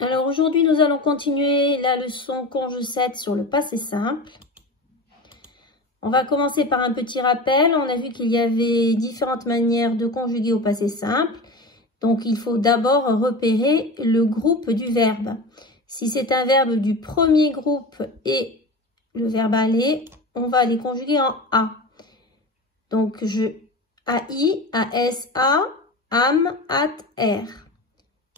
Alors aujourd'hui, nous allons continuer la leçon conjugue 7 sur le passé simple. On va commencer par un petit rappel. On a vu qu'il y avait différentes manières de conjuguer au passé simple. Donc, il faut d'abord repérer le groupe du verbe. Si c'est un verbe du premier groupe et le verbe aller, on va les conjuguer en A. Donc, AI, AS, A, AM, AT, R.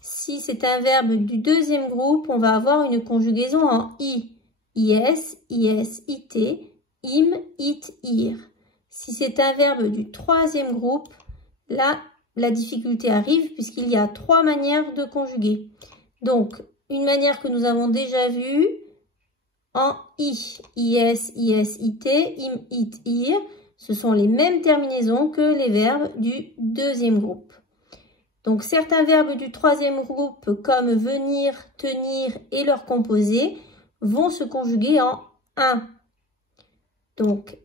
Si c'est un verbe du deuxième groupe, on va avoir une conjugaison en I. IS, IS, IT, IM, IT, IR. Si c'est un verbe du troisième groupe, là, la difficulté arrive puisqu'il y a trois manières de conjuguer. Donc, une manière que nous avons déjà vue en I. IS, IS, IT, IM, IT, IR. Ce sont les mêmes terminaisons que les verbes du deuxième groupe. Donc, certains verbes du troisième groupe, comme venir, tenir et leur composé, vont se conjuguer en un. Donc,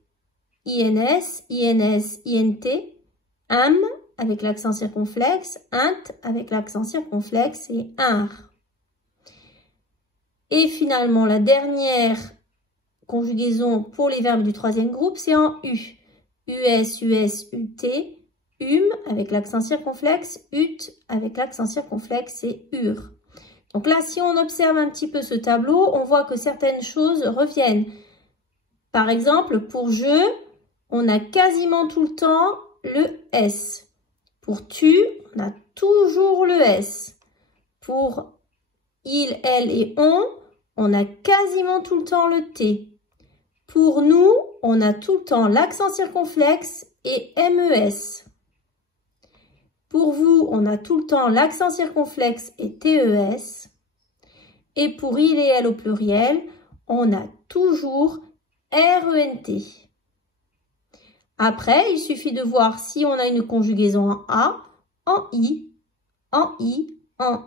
INS, INS, INT, AM avec l'accent circonflexe, INT avec l'accent circonflexe et INR. Et finalement, la dernière conjugaison pour les verbes du troisième groupe, c'est en U. US, US, UT, avec l'accent circonflexe, ut avec l'accent circonflexe et ur. Donc là, si on observe un petit peu ce tableau, on voit que certaines choses reviennent. Par exemple, pour je, on a quasiment tout le temps le S. Pour tu, on a toujours le S. Pour il, elle et on a quasiment tout le temps le T. Pour nous, on a tout le temps l'accent circonflexe et MES. Pour vous, on a tout le temps l'accent circonflexe et TES. Et pour il et elle au pluriel, on a toujours RENT. Après, il suffit de voir si on a une conjugaison en A, en I, en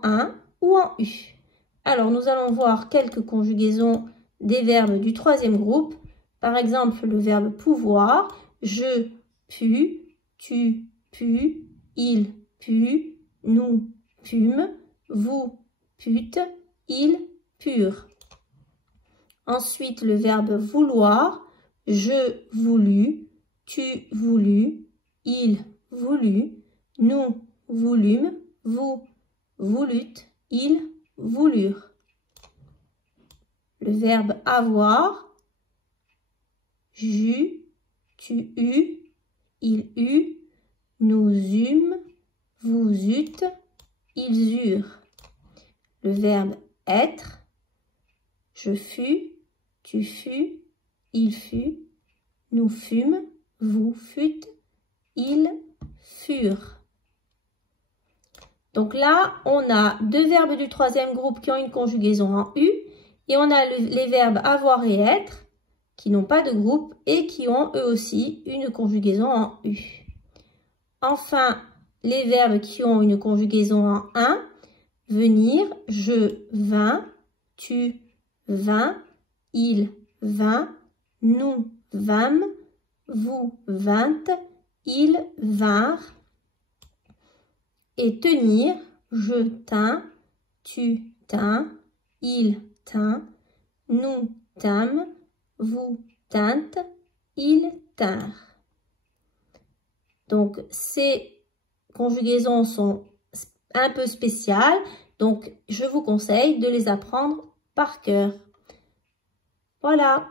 un ou en U. Alors, nous allons voir quelques conjugaisons des verbes du troisième groupe. Par exemple, le verbe pouvoir, je, pu, tu, pu, il, pu, nous, pûmes, vous, pûtes, il, purent. Ensuite, le verbe vouloir, je voulus, tu voulus, il voulut, nous voulûmes, vous voulûtes, ils voulurent. Le verbe avoir, j'eus, tu eus, il eut, nous eûmes, vous eûtes, ils eurent. Le verbe être, je fus, tu fus, il fut, nous fûmes, vous fûtes, ils furent. Donc là, on a deux verbes du troisième groupe qui ont une conjugaison en U et on a les verbes avoir et être qui n'ont pas de groupe et qui ont eux aussi une conjugaison en U. Enfin, les verbes qui ont une conjugaison en un, venir, je vins, tu vins, il vint, nous vîmes, vous vîntes, ils vinrent. Et tenir, je tins, tu tins, il tint, nous tîmes, vous tîntes, ils tinrent. Donc, ces conjugaisons sont un peu spéciales, donc je vous conseille de les apprendre par cœur. Voilà.